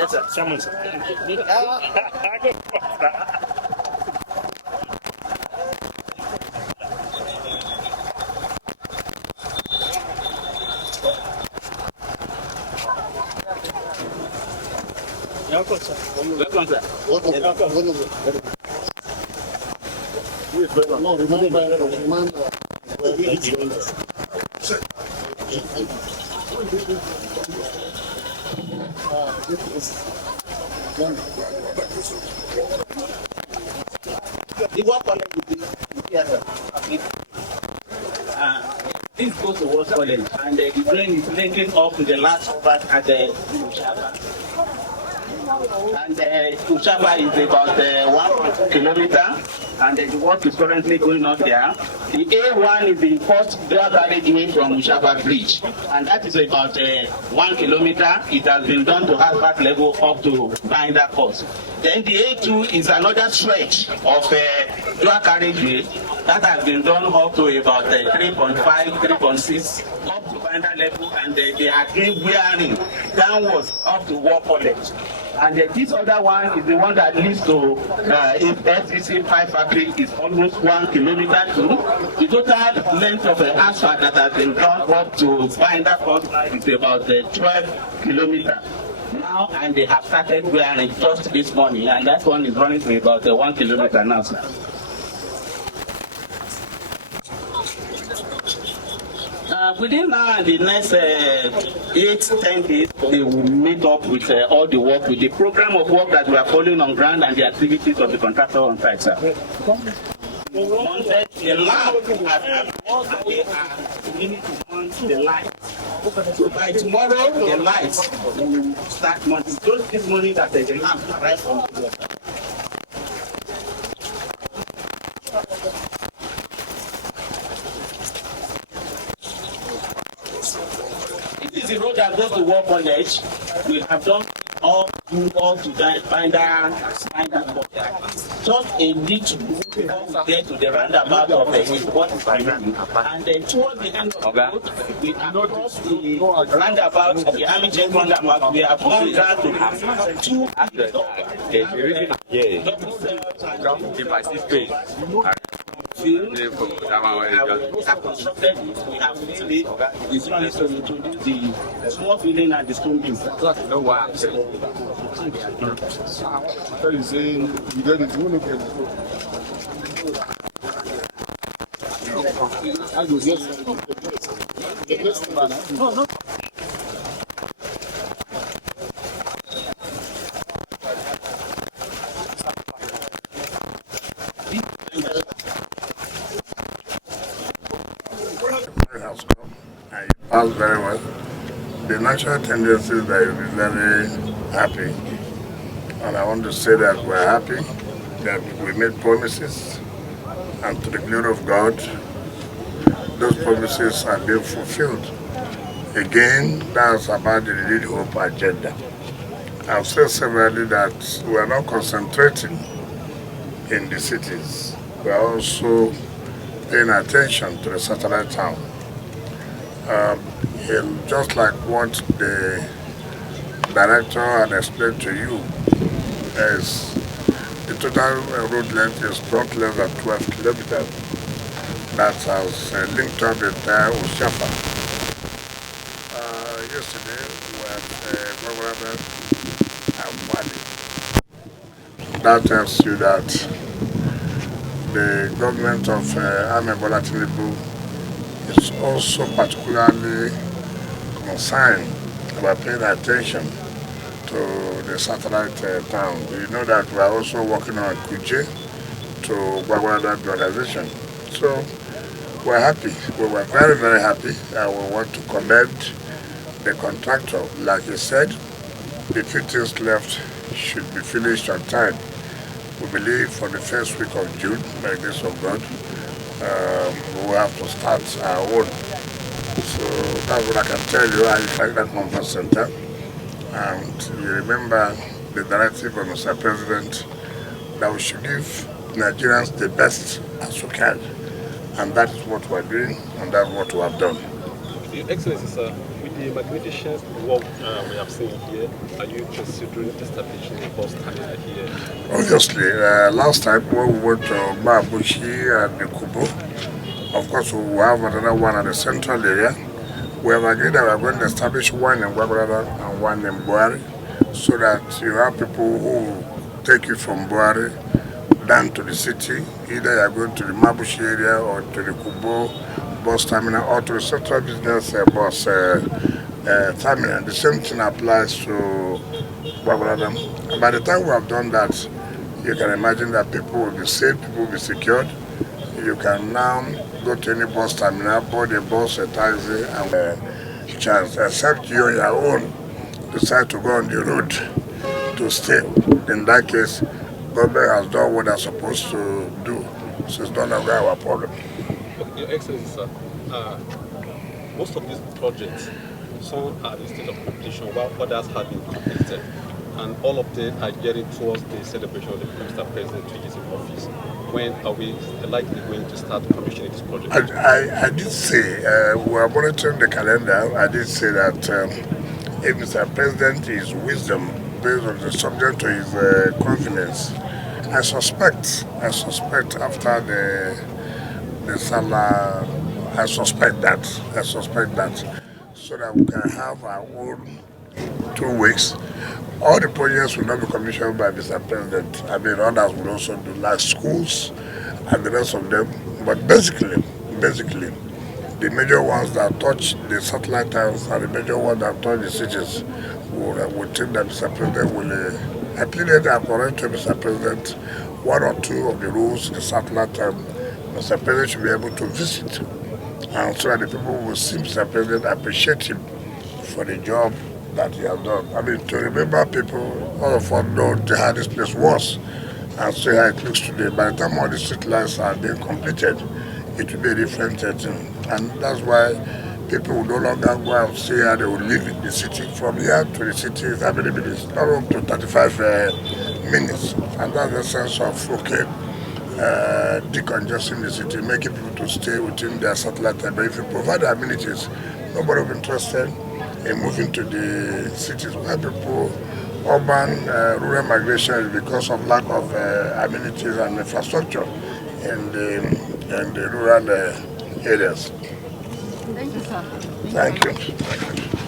Yes, sir. Someone. Welcome, sir. Welcome, sir. The work college this goes to World College, and the train is linking up to the last part at the Ushaba. And Ushaba is about 1 kilometer, and the work is currently going on there. The A1 is the first dual carriageway from Ushaba Bridge, and that is about 1 kilometer. It has been done to asphalt level up to Binder course. Then the A2 is another stretch of dual carriageway that has been done up to about 3.5, 3.6 up to Binder level, and they are wearing downwards up to War College. And this other one is the one that leads to FCT 5 factory is almost 1 kilometer too. The total length of the asphalt that has been done up to Binder course is about 12 kilometers. Now, and they have started wearing just this morning, and that one is running to about 1 kilometer now, sir. Within now and the next 8-10 days, they will meet up with all the work, with the program of work that we are following on ground and the activities of the contractor on site, sir. The lab has they are beginning to mount the lights. So by tomorrow, the lights will start mounting. Just this morning that the lamp arrived from the water. This is the road that goes to War College. We have done all to that Binder just a little there to the roundabout of the what is and then towards the end of the road, we have crossed the roundabout of the Army Jet roundabout. We have gone down to 2 we have to introduce the small filling and the stone beams. No. Passed very well. The natural tendency is that you'll be very happy. And I want to say that we're happy that we made promises, and to the glory of God, those promises are being fulfilled. Again, that's about the Lead Hope agenda. I've said severally that we are not concentrating in the cities. We are also paying attention to the satellite town. Just like what the director had explained to you, is the total road length is not less than 12 kilometers. That has linked up the entire Ushaba. Yesterday we were at Gwagwalada and Bwari. That tells you that the government of Bwari is also particularly concerned about paying attention to the satellite town. You know that we are also working on Kuje to Gwagwalada organization. So we're happy. We were very, very happy, and we want to commend the contractor. Like he said, the few things left should be finished on time. We believe for the first week of June, by the grace of God, we will have to start our own. So that's what I can tell you. I like that conference center. And you remember the directive of Mr. President that we should give Nigerians the best as we can. And that is what we're doing, and that's what we have done. Your Excellency, sir, with the magnificent work we have seen here, are you considering establishing a bus terminal here? Obviously, last time when we went to Mabuchi and the Kubo, of course we have another one at the central area. We have agreed that we are going to establish one in Gwagwalada and one in Bwari, so that you have people who take you from Bwari down to the city. Either you are going to the Mabuchi area or to the Kubo bus terminal or to the central business bus terminal. The same thing applies to Gwagwalada. And by the time we have done that, you can imagine that people will be safe, people will be secured. You can now go to any bus terminal, board a bus, a taxi, and chance, except you on your own decide to go on the road to stay. In that case, government has done what they're supposed to do, so it's no longer our problem. Okay, Your Excellency, sir, most of these projects, some are in state of completion, while others have been completed, and all of them are getting towards the celebration of the Mr. President 2 years in office. When are we likely going to start commissioning this project? I did say, we are monitoring the calendar. I did say that if Mr. President is wisdom based on the subject to his confidence, I suspect after the Salah, I suspect that, so that we can have our own 2 weeks. All the projects will not be commissioned by Mr. President. I mean, others will also do, like schools and the rest of them. But basically, the major ones that touch the satellite towns and the major ones that touch the cities will think that Mr. President will. I pleaded according to Mr. President, 1 or 2 of the rules in the satellite town, Mr. President should be able to visit. And so that the people will see Mr. President, appreciate him for the job that he has done. I mean, to remember people, all of us know how this place was and see how it looks today. By the time all the street lights are being completed, it will be a different thing. And that's why people will no longer go and see how they will live in the city. From here to the city is how many minutes? Not up to 35 minutes. And that's the sense of, okay, decongesting the city, making people to stay within their satellite area. But if you provide the amenities, nobody will be interested in moving to the cities. Where people, urban, rural migration is because of lack of amenities and infrastructure in the rural areas. Thank you, sir. Thank you.